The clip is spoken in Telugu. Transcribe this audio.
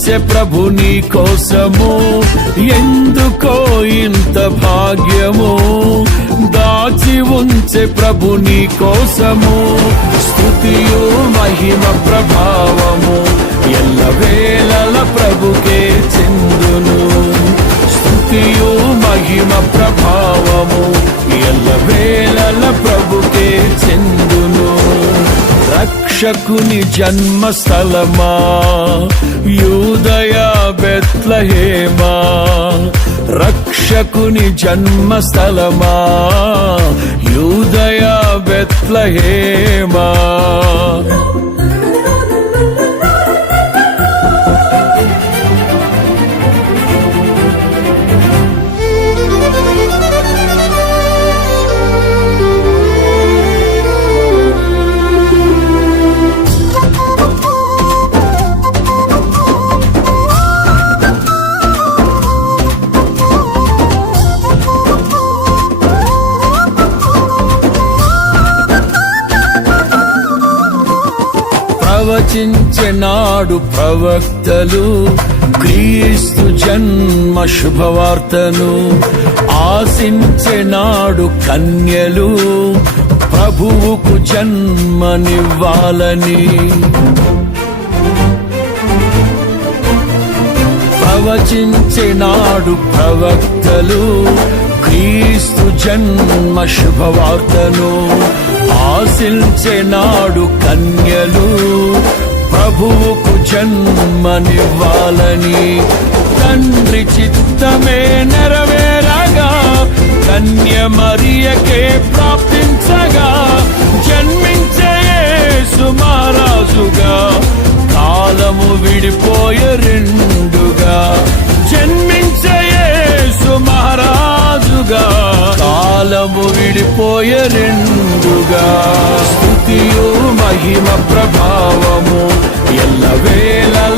ఉంచే ప్రభు నీ కోసము, ఎందుకో ఇంత భాగ్యము. దాచి ఉంచే ప్రభు నీ కోసము, స్తుతియు మహిమ ప్రభావము ఎల్లవేళల ప్రభుకే చెందును. స్తుతియు మహిమ ప్రభావము ఎల్లవేళల ప్రభుకే చెందును. రక్షకుని జన్మస్థలమా యూదయ బెత్లెహేమా, రక్షకుని జన్మస్థలమా యూదయ బెత్లెహేమా. ప్రవచించెనాడు ప్రవక్తలు క్రీస్తు జన్మ శుభవార్తను, ఆశించెనాడు కన్యలు ప్రభువుకు జన్మనివ్వాలని. ప్రవచించెనాడు ప్రవక్తలు క్రీస్తు జన్మ శుభవార్తను, ఆశించెనాడు కన్యలు ప్రభువుకు జన్మనివ్వాలని. తండ్రి చిత్తమే నెరవేరగా కన్య మరియకే ప్రాప్తించగా, జన్మించే యేసు మహారాజుగా కాలము విడిపోయే రెండుగా. జన్మించే యేసు మహారాజుగా కాలము విడిపోయే రెండుగా. స్తుతియు మహిమ ప్రభావము ఎల్లవే